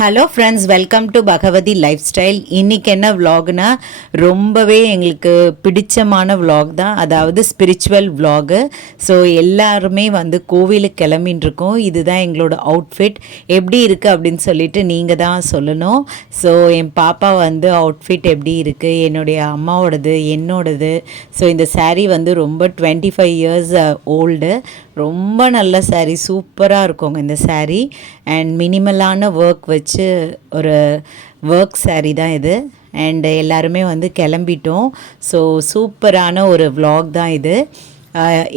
Hello friends, welcome to Bhagavathi lifestyle. இன்றைக்கி என்ன விலாக்னா ரொம்பவே எங்களுக்கு பிடிச்சமான விலாக் தான், அதாவது ஸ்பிரிச்சுவல் விலாகு. ஸோ எல்லாருமே வந்து கோவிலுக்கு கிளம்பின்னு இருக்கோம். இதுதான் எங்களோட அவுட்ஃபிட். எப்படி இருக்குது அப்படின்னு சொல்லிட்டு நீங்கள் தான் சொல்லணும். ஸோ என் பாப்பா வந்து அவுட்ஃபிட் எப்படி இருக்குது, என்னுடைய அம்மாவோடது, என்னோடது. ஸோ இந்த saree வந்து ரொம்ப 25 இயர்ஸ் ஓல்டு. ரொம்ப நல்ல saree, சூப்பராக இருக்குங்க இந்த saree. அண்ட் மினிமலான ஒர்க் வச்சு ஒரு ஒர்க் saree தான் இது. அண்ட் எல்லாருமே வந்து கிளம்பிட்டோம். ஸோ சூப்பரான ஒரு vlog தான் இது.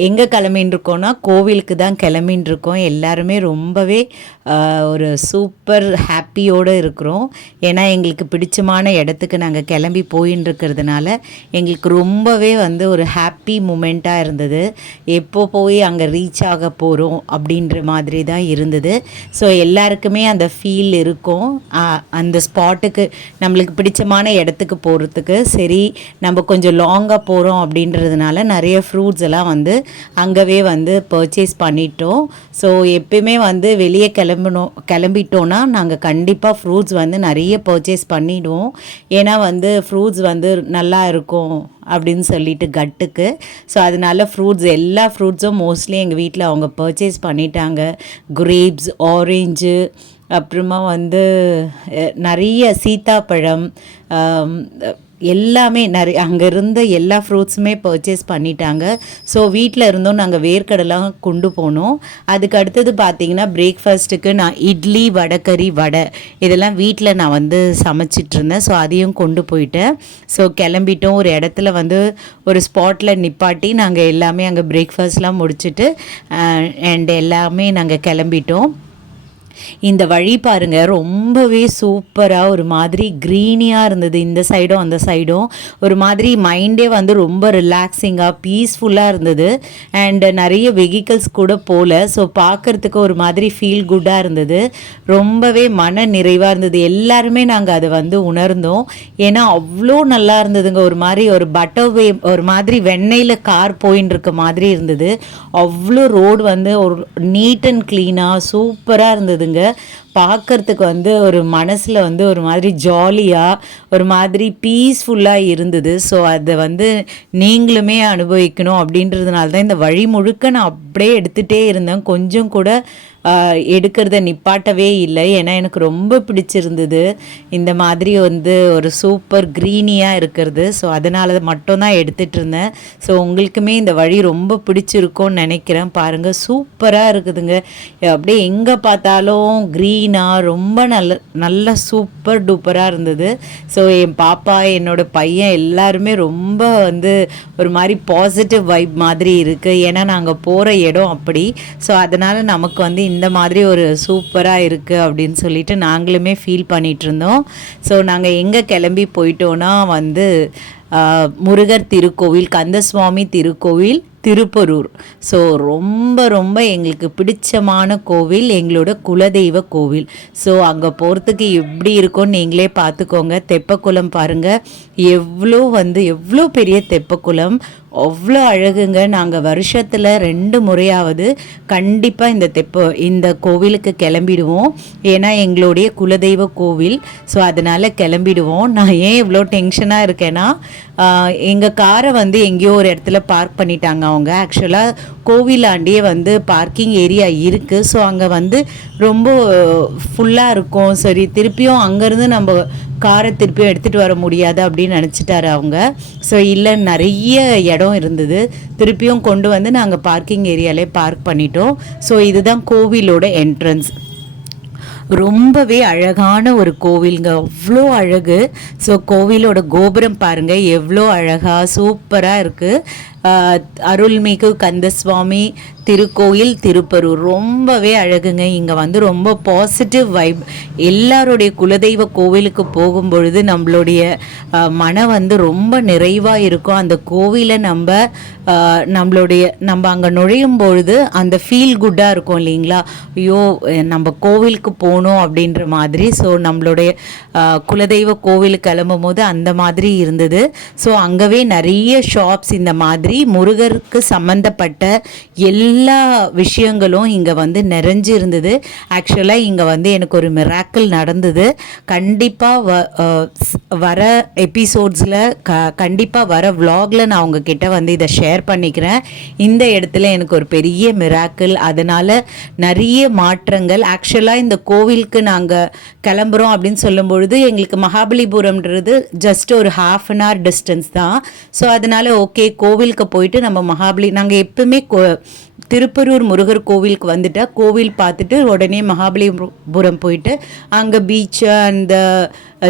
எங்கே கிளம்பின்னு இருக்கோன்னா கோவிலுக்கு தான் கிளம்பின்னு இருக்கோம். எல்லாருமே ரொம்பவே ஒரு சூப்பர் ஹாப்பியோடு இருக்கிறோம். ஏன்னா எங்களுக்கு பிடிச்சமான இடத்துக்கு நாங்கள் கிளம்பி போயின்னு இருக்கிறதுனால எங்களுக்கு ரொம்பவே வந்து ஒரு ஹாப்பி மூமெண்ட்டாக இருந்தது. எப்போ போய் அங்கே ரீச் ஆக போகிறோம் அப்படின்ற மாதிரி தான் இருந்தது. ஸோ எல்லாருக்குமே அந்த ஃபீல் இருக்கும். அந்த ஸ்பாட்டுக்கு நம்மளுக்கு பிடிச்சமான இடத்துக்கு போகிறதுக்கு சரி, நம்ம கொஞ்சம் லாங்காக போகிறோம் அப்படின்றதுனால நிறைய ஃப்ரூட்ஸ் எல்லாம் வந்து அங்கவே வந்து பர்ச்சேஸ் பண்ணிட்டோம். ஸோ எப்பயுமே வந்து வெளியே கிளம்பிட்டோன்னா நாங்கள் கண்டிப்பாக ஃப்ரூட்ஸ் வந்து நிறைய பர்ச்சேஸ் பண்ணிவிடுவோம். ஏன்னா வந்து ஃப்ரூட்ஸ் வந்து நல்லா இருக்கும் அப்படின்னு சொல்லிட்டு கட்டுக்கு. ஸோ அதனால ஃப்ரூட்ஸ், எல்லா ஃப்ரூட்ஸும் மோஸ்ட்லி எங்கள் வீட்டில் அவங்க பர்ச்சேஸ் பண்ணிட்டாங்க. கிரேப்ஸ், ஆரஞ்சு, அப்புறமா வந்து நிறைய சீத்தாப்பழம், எல்லாமே நிறைய அங்கே இருந்த எல்லா ஃப்ரூட்ஸுமே பர்ச்சேஸ் பண்ணிட்டாங்க. ஸோ வீட்டில் இருந்தோம் நாங்கள் வேர்க்கடலாம் கொண்டு போனோம். அதுக்கு அடுத்தது பார்த்திங்கன்னா பிரேக்ஃபாஸ்ட்டுக்கு நான் இட்லி, வடைக்கறி, வடை இதெல்லாம் வீட்டில் நான் வந்து சமைச்சிட்ருந்தேன். ஸோ அதையும் கொண்டு போயிட்டேன். ஸோ கிளம்பிட்டோம். ஒரு இடத்துல வந்து ஒரு ஸ்பாட்டில் நிப்பாட்டி நாங்கள் எல்லாமே அங்கே பிரேக்ஃபாஸ்ட்லாம் முடிச்சுட்டு அண்ட் எல்லாமே நாங்கள் கிளம்பிட்டோம். இந்த வழி பாருங்கள், ரொம்பவே சூப்பராக ஒரு மாதிரி க்ரீனியாக இருந்தது. இந்த சைடும் அந்த சைடும் ஒரு மாதிரி மைண்டே வந்து ரொம்ப ரிலாக்ஸிங்காக பீஸ்ஃபுல்லாக இருந்தது. அண்டு நிறைய வெஹிக்கல்ஸ் கூட போகல. ஸோ பார்க்குறதுக்கு ஒரு மாதிரி ஃபீல் குட்டாக இருந்தது. ரொம்பவே மன நிறைவாக இருந்தது. எல்லாருமே நாங்கள் அதை வந்து உணர்ந்தோம். ஏன்னா அவ்வளோ நல்லா இருந்ததுங்க. ஒரு மாதிரி ஒரு பட்டர்வே, ஒரு மாதிரி வெண்ணெயில் கார் போயின்னு இருக்க மாதிரி இருந்தது. அவ்வளோ ரோடு வந்து ஒரு நீட் அண்ட் க்ளீனாக சூப்பராக இருந்ததுங்க. பார்க்கறதுக்கு வந்து ஒரு மனசில் வந்து ஒரு மாதிரி ஜாலியாக ஒரு மாதிரி பீஸ்ஃபுல்லாக இருந்தது. ஸோ அதை வந்து நீங்களுமே அனுபவிக்கணும் அப்படின்றதுனால தான் இந்த வழி முழுக்க நான் அப்படியே எடுத்துகிட்டே இருந்தேன். கொஞ்சம் கூட எடுக்கிறத நிப்பாட்டவே இல்லை. ஏன்னா எனக்கு ரொம்ப பிடிச்சிருந்தது இந்த மாதிரி வந்து ஒரு சூப்பர் க்ரீனியாக இருக்கிறது. ஸோ அதனால மட்டும்தான் எடுத்துகிட்டு இருந்தேன். ஸோ உங்களுக்குமே இந்த வழி ரொம்ப பிடிச்சிருக்கும்னு நினைக்கிறேன். பாருங்கள், சூப்பராக இருக்குதுங்க. அப்படியே எங்கே பார்த்தாலும் க்ரீனாக ரொம்ப நல்ல சூப்பர் டூப்பராக இருந்தது. ஸோ என் பாப்பா, என்னோடய பையன் எல்லாருமே ரொம்ப வந்து ஒரு மாதிரி பாசிட்டிவ் வைப் மாதிரி இருக்குது. ஏன்னா நாங்கள் போகிற இடம் அப்படி. ஸோ அதனால் நமக்கு வந்து இந்த மாதிரி ஒரு சூப்பராக இருக்குது அப்படின்னு சொல்லிட்டு நாங்களுமே ஃபீல் பண்ணிகிட்டு இருந்தோம். ஸோ நாங்கள் எங்கே கிளம்பி போயிட்டோன்னா வந்து முருகர் திருக்கோவில், கந்தசுவாமி திருக்கோவில், திருப்பரூர். ஸோ ரொம்ப ரொம்ப எங்களுக்கு பிடிச்சமான கோவில், எங்களோட குலதெய்வ கோவில். ஸோ அங்கே போகிறதுக்கு எப்படி இருக்கும்னு நீங்களே பார்த்துக்கோங்க. தெப்பக்குளம் பாருங்கள், எவ்வளோ பெரிய தெப்பக்குளம், அவ்வளோ அழகுங்க. நாங்கள் வருஷத்தில் 2 முறையாவது கண்டிப்பாக இந்த கோவிலுக்கு கிளம்பிடுவோம். ஏன்னா எங்களுடைய குலதெய்வ கோவில். ஸோ அதனால் கிளம்பிடுவோம். நான் ஏன் இவ்வளோ டென்ஷனாக இருக்கேன்னா, எங்கள் காரை வந்து எங்கேயோ ஒரு இடத்துல பார்க் பண்ணிட்டாங்க அவங்க. ஆக்சுவலாக கோவிலாண்டியே வந்து பார்க்கிங் ஏரியா இருக்குது. ஸோ அங்கே வந்து ரொம்ப ஃபுல்லாக இருக்கும். சரி, திருப்பியும் அங்கேருந்து நம்ம காரை திருப்பியும் எடுத்துகிட்டு வர முடியாது அப்படின்னு நினச்சிட்டாரு அவங்க. ஸோ இல்லை, நிறைய இடம் இருந்தது. திருப்பியும் கொண்டு வந்து நாங்கள் பார்க்கிங் ஏரியாலே பார்க் பண்ணிட்டோம். ஸோ இதுதான் கோவிலோட என்ட்ரன்ஸ். ரொம்பவே அழகான ஒரு கோவிலுங்க, அவ்வளோ அழகு. ஸோ கோவிலோட கோபுரம் பாருங்கள், எவ்வளோ அழகாக சூப்பராக இருக்குது. அருள்மிகு கந்தசுவாமி திருக்கோயில், திருப்பரூர் ரொம்பவே அழகுங்க. இங்கே வந்து ரொம்ப பாசிட்டிவ் வைப். எல்லாருடைய குலதெய்வ கோவிலுக்கு போகும்பொழுது நம்மளுடைய மனம் வந்து ரொம்ப நிறைவாக இருக்கும். அந்த கோவிலை நம்ம அங்கே நுழையும் பொழுது அந்த ஃபீல் குட்டாக இருக்கும் இல்லைங்களா? ஐயோ, நம்ம கோவிலுக்கு போகணும் அப்படின்ற மாதிரி. ஸோ நம்மளுடைய குலதெய்வ கோவிலுக்கு கிளம்பும் போது அந்த மாதிரி இருந்தது. ஸோ அங்கவே நிறைய ஷாப்ஸ் இந்த மாதிரி மாதிரி முருகருக்கு சம்மந்தப்பட்ட எல்லா விஷயங்களும் இங்கே வந்து நிறைஞ்சு இருந்தது. ஆக்சுவலாக இங்கே வந்து எனக்கு ஒரு மிராக்கிள் நடந்தது. கண்டிப்பாக வர எபிசோட்ஸில் கண்டிப்பாக வர vlogல நான் உங்ககிட்ட வந்து இதை ஷேர் பண்ணிக்கிறேன். இந்த இடத்துல எனக்கு ஒரு பெரிய மிராக்கிள், அதனால் நிறைய மாற்றங்கள். ஆக்சுவலாக இந்த கோவிலுக்கு நாங்கள் கிளம்புறோம் அப்படின்னு சொல்லும்பொழுது எங்களுக்கு மகாபலிபுரம்ன்றது ஜஸ்ட் ஒரு ½ அன் ஹவர் டிஸ்டன்ஸ் தான். ஸோ அதனால் ஓகே கோவிலுக்கு போயிட்டு நம்ம நாங்கள் எப்பவுமே திருப்பரூர் முருகர் கோவிலுக்கு வந்துட்டால் கோவில் பார்த்துட்டு உடனே மகாபலிபுரம் போயிட்டு அங்கே பீச்சு அந்த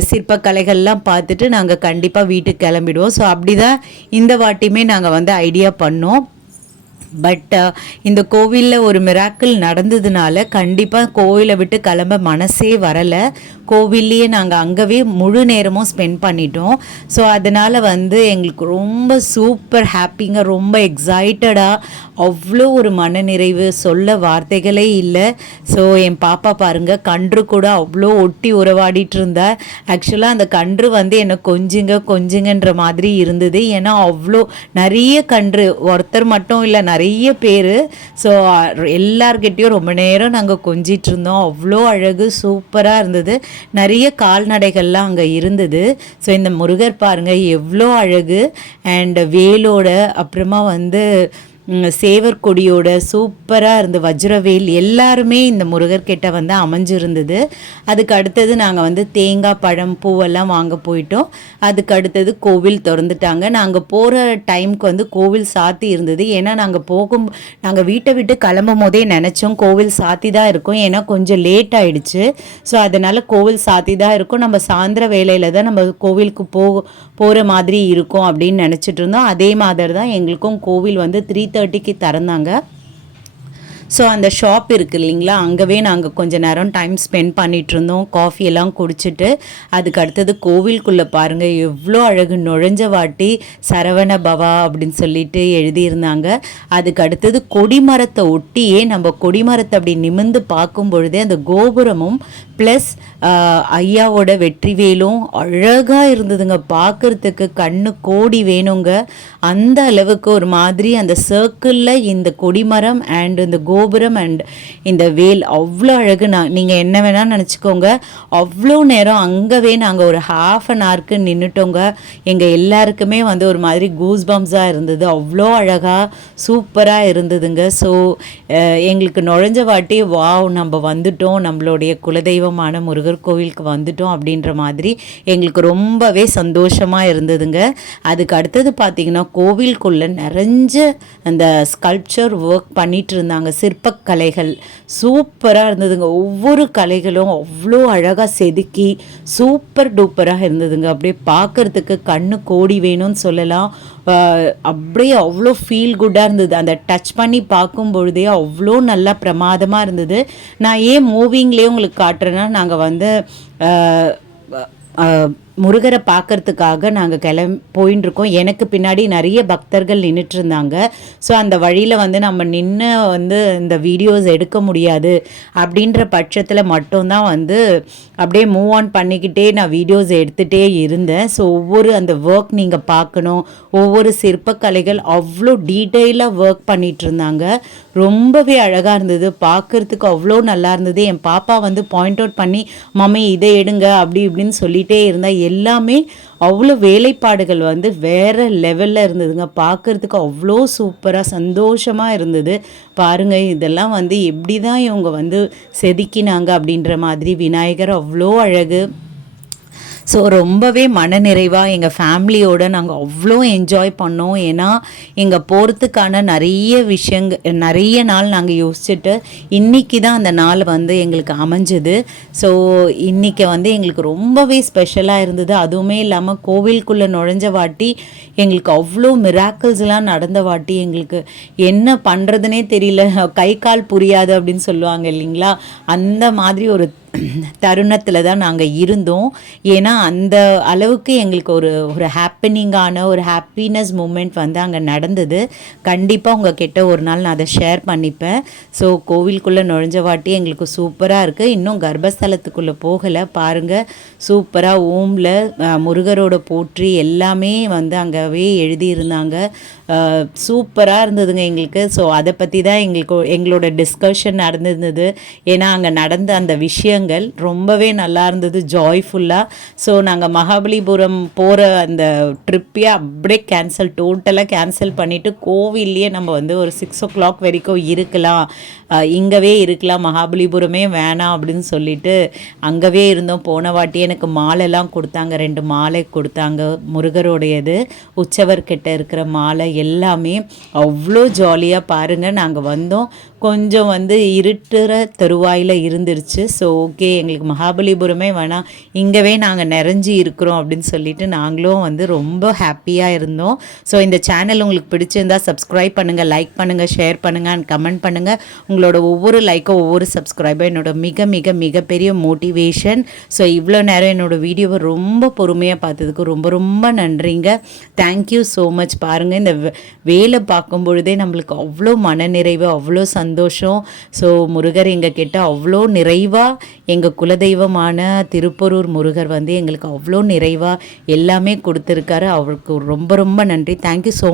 சிற்பக்கலைகள்லாம் பார்த்துட்டு நாங்கள் கண்டிப்பாக வீட்டுக்கு கிளம்பிடுவோம். ஸோ அப்படி தான் இந்த வாட்டியுமே நாங்கள் வந்து ஐடியா பண்ணோம். பட் இந்த கோவிலில் ஒரு மிராக்கிள் நடந்ததுனால கண்டிப்பாக கோவிலை விட்டு கிளம்ப மனசே வரலை. கோவில்லையே நாங்கள் அங்கவே முழு நேரமும் ஸ்பெண்ட் பண்ணிட்டோம். ஸோ அதனால் வந்து எங்களுக்கு ரொம்ப சூப்பர் ஹாப்பிங்க, ரொம்ப எக்ஸைட்டடாக, அவ்வளோ ஒரு மனநிறைவு, சொல்ல வார்த்தைகளே இல்லை. ஸோ என் பாப்பா பாருங்கள், கன்று கூட அவ்வளோ ஒட்டி உறவாடிட்டு இருந்தா. ஆக்சுவலாக அந்த கன்று வந்து என்னை கொஞ்சுங்கன்ற மாதிரி இருந்தது. ஏன்னா அவ்வளோ நிறைய கன்று, ஒருத்தர் மட்டும் இல்லை நிறைய பேர். ஸோ எல்லார்கிட்டையும் ரொம்ப நேரம் நாங்கள் கொஞ்சிட்டு இருந்தோம். அவ்வளோ அழகு, சூப்பராக இருந்தது. நிறைய கால்நடைகள்லாம் அங்கே இருந்தது. ஸோ இந்த முருகர் பாருங்கள் எவ்வளோ அழகு, அண்ட் வேலோட அப்புறமா வந்து சேவர் கொடியோட சூப்பராக இருந்து வஜ்ரவேல் எல்லாருமே இந்த முருகர்கிட்ட வந்து அமைஞ்சிருந்தது. அதுக்கு அடுத்தது நாங்கள் வந்து தேங்காய் பழம் பூவெல்லாம் வாங்க போயிட்டோம். அதுக்கு அடுத்தது கோவில் திறந்துட்டாங்க. நாங்கள் போகிற டைமுக்கு வந்து கோவில் சாத்தி இருந்தது. ஏன்னா நாங்கள் வீட்டை விட்டு கிளம்பும் போதே நினச்சோம் கோவில் சாத்தி தான் இருக்கும், ஏன்னா கொஞ்சம் லேட் ஆகிடுச்சு. ஸோ அதனால் கோவில் சாத்தி தான் இருக்கும், நம்ம சாயந்தர வேலையில் தான் நம்ம கோவிலுக்கு போகிற மாதிரி இருக்கும் அப்படின்னு நினச்சிட்டு இருந்தோம். அதே மாதிரி தான் எங்களுக்கும் கோவில் வந்து 3:30க்கு திறந்தாங்க. ஸோ அந்த ஷாப் இருக்குது இல்லைங்களா, அங்கேவே நாங்கள் கொஞ்சம் நேரம் டைம் ஸ்பெண்ட் பண்ணிகிட்டு இருந்தோம். காஃபி எல்லாம் குடிச்சிட்டு அதுக்கு அடுத்தது கோவிலுக்குள்ளே பாருங்கள் எவ்வளோ அழகு, நுழைஞ்ச வாட்டி சரவண பவா அப்படின்னு சொல்லிட்டு எழுதியிருந்தாங்க. அதுக்கு அடுத்தது கொடிமரத்தை ஒட்டியே நம்ம கொடிமரத்தை அப்படி நிமிர்ந்து பார்க்கும் பொழுதே அந்த கோபுரமும் ப்ளஸ் ஐயாவோட வெற்றிவேலும் அழகாக இருந்ததுங்க. பார்க்குறதுக்கு கண்ணு கோடி வேணுங்க. அந்த அளவுக்கு ஒரு மாதிரி அந்த சர்க்கிளில் இந்த கொடிமரம் அண்ட் இந்த கோபுரம் அண்ட் இந்த வேல் அவ்வளோ அழகு. நீங்கள் என்ன வேணால் நினச்சிக்கோங்க, அவ்வளோ நேரம் அங்கவே நாங்கள் ஒரு ½ அன் ஹவருக்கு நின்றுட்டோங்க. எங்கள் எல்லாருக்குமே வந்து ஒரு மாதிரி கூஸ் பம்ஸாக இருந்தது. அவ்வளோ அழகாக சூப்பராக இருந்ததுங்க. ஸோ எங்களுக்கு நுழைஞ்ச வாட்டி வாவ் நம்ம வந்துட்டோம், நம்மளுடைய குலதெய்வமான முருகர் கோவிலுக்கு வந்துட்டோம் அப்படின்ற மாதிரி எங்களுக்கு ரொம்பவே சந்தோஷமாக இருந்ததுங்க. அதுக்கு அடுத்தது பார்த்திங்கன்னா கோவிலுக்குள்ளே நிறைஞ்ச அந்த ஸ்கல்ப்சர் ஒர்க் பண்ணிட்டு இருந்தாங்க, சிற்பக்கலைகள் சூப்பராக இருந்ததுங்க. ஒவ்வொரு கலைகளும் அவ்வளோ அழகாக செதுக்கி சூப்பர் டூப்பராக இருந்ததுங்க. அப்படியே பார்க்குறதுக்கு கண்ணு கோடி வேணும்னு சொல்லலாம். அப்படியே அவ்வளோ ஃபீல் குட்டாக இருந்தது. அந்த டச் பண்ணி பார்க்கும் பொழுதே அவ்வளோ நல்லா பிரமாதமாக இருந்தது. நான் ஏன் மூவிங்லேயே உங்களுக்கு காட்டுறேன்னா, நாங்கள் வந்து முருகரை பார்க்கறதுக்காக நாங்கள் போயின்னு இருக்கோம். எனக்கு பின்னாடி நிறைய பக்தர்கள் நின்றுட்டு இருந்தாங்க. ஸோ அந்த வழியில் வந்து நம்ம நின்று வந்து இந்த வீடியோஸ் எடுக்க முடியாது அப்படின்ற பட்சத்தில் மட்டும்தான் வந்து அப்படியே மூவ் ஆன் பண்ணிக்கிட்டே நான் வீடியோஸ் எடுத்துகிட்டே இருந்தேன். ஸோ ஒவ்வொரு அந்த ஒர்க் நீங்கள் பார்க்கணும், ஒவ்வொரு சிற்பக்கலைகள் அவ்வளோ டீட்டெயிலாக ஒர்க் பண்ணிகிட்டு இருந்தாங்க. ரொம்பவே அழகாக இருந்தது, பார்க்குறதுக்கு அவ்வளோ நல்லா இருந்தது. என் பாப்பா வந்து பாயிண்ட் அவுட் பண்ணி மம்மி இதை எடுங்க அப்படி இப்படின்னு சொல்லிகிட்டே இருந்தால் எல்லாமே அவ்வளோ வேலைப்பாடுகள் வந்து வேறு லெவலில் இருந்ததுங்க. பார்க்குறதுக்கு அவ்வளோ சூப்பராக சந்தோஷமாக இருந்தது. பாருங்கள் இதெல்லாம் வந்து எப்படி தான் இவங்க வந்து செதுக்கினாங்க அப்படின்ற மாதிரி. விநாயகர் அவ்வளோ அழகு. ஸோ ரொம்பவே மனநிறைவாக எங்கள் ஃபேமிலியோடு நாங்கள் அவ்வளோ என்ஜாய் பண்ணோம். ஏன்னா இங்கே போகிறதுக்கான நிறைய நாள் நாங்கள் யோசிச்சுட்டு இன்றைக்கி தான் அந்த நாள் வந்து எங்களுக்கு அமைஞ்சுது. ஸோ இன்றைக்கி வந்து எங்களுக்கு ரொம்பவே ஸ்பெஷலாக இருந்தது. அதுவுமே இல்லாமல் கோவிலுக்குள்ளே நுழைஞ்ச வாட்டி எங்களுக்கு அவ்வளோ மிராக்கிள்ஸ்லாம் நடந்த வாட்டி எங்களுக்கு என்ன பண்ணுறதுனே தெரியல, கை கால் புரியாது அப்படின்னு சொல்லுவாங்க இல்லைங்களா, அந்த மாதிரி ஒரு தருணத்தில் தான் நாங்கள் இருந்தோம். ஏன்னா அந்த அளவுக்கு எங்களுக்கு ஒரு ஒரு ஹாப்பனிங்கான ஒரு ஹாப்பினஸ் மூமெண்ட் வந்து அங்கே நடந்தது. கண்டிப்பாக உங்ககிட்ட ஒரு நாள் நான் அதை ஷேர் பண்ணிப்பேன். ஸோ கோவிலுக்குள்ளே நுழைஞ்ச வாட்டி எங்களுக்கு சூப்பராக இருக்குது. இன்னும் கர்ப்பஸ்தலத்துக்குள்ளே போகலை, பாருங்கள். சூப்பராக ஓமில் முருகரோட போற்றி எல்லாமே வந்து அங்கேவே எழுதியிருந்தாங்க. சூப்பராக இருந்ததுங்க எங்களுக்கு. ஸோ அதை பற்றி தான் எங்களோட டிஸ்கஷன் நடந்திருந்தது. ஏன்னா அங்கே நடந்த அந்த விஷயங்கள் ரொம்பவே நல்லா இருந்தது, ஜாய்ஃபுல்லாக. ஸோ நாங்கள் மகாபலிபுரம் போகிற அந்த ட்ரிப்பையே அப்படியே டோட்டலாக கேன்சல் பண்ணிவிட்டு கோவில்லையே நம்ம வந்து ஒரு 6 o'clock வரைக்கும் இருக்கலாம், இங்கவே இருக்கலாம், மகாபலிபுரமே வேணாம் அப்படின்னு சொல்லிட்டு அங்கவே இருந்தோம். போன வாட்டி எனக்கு மாலைலாம் கொடுத்தாங்க, 2 மாலை கொடுத்தாங்க, முருகரோடையது, உற்சவர்கிட்ட இருக்கிற மாலை எல்லாமே. அவ்வளோ ஜாலியாக பாருங்கள். நாங்கள் வந்தோம், கொஞ்சம் வந்து இருட்டுற தருவாயில் இருந்துருச்சு. ஸோ ஓகே, எங்களுக்கு மகாபலிபுரமே வேணாம், இங்கவே நாங்கள் நிறைஞ்சி இருக்கிறோம் அப்படின்னு சொல்லிட்டு நாங்களும் வந்து ரொம்ப ஹாப்பியாக இருந்தோம். ஸோ இந்த சேனல் உங்களுக்கு பிடிச்சிருந்தா சப்ஸ்கிரைப் பண்ணுங்கள், லைக் பண்ணுங்கள், ஷேர் பண்ணுங்கள் அண்ட் கமெண்ட் பண்ணுங்கள். உங்களோட ஒவ்வொரு லைக்கும் ஒவ்வொரு சப்ஸ்கிரைபர் என்னோட மிக மிக மிகப்பெரிய மோட்டிவேஷன். ஸோ இவ்வளோ நேரம் என்னோடய வீடியோவை ரொம்ப பொறுமையாக பார்த்ததுக்கு ரொம்ப ரொம்ப நன்றிங்க. Thank you so much. பாருங்கள், இந்த வேலை பார்க்கும் பொழுதே நம்மளுக்கு அவ்வளோ மனநிறைவு, அவ்வளோ சந்தோஷம். ஸோ முருகர் எங்கள் கிட்ட அவ்வளோ நிறைவாக, எங்கள் குலதெய்வமான திருப்பரூர் முருகர் வந்து எங்களுக்கு அவ்வளோ நிறைவாக எல்லாமே கொடுத்துருக்காரு. அவருக்கு ரொம்ப ரொம்ப நன்றி. Thank you so much.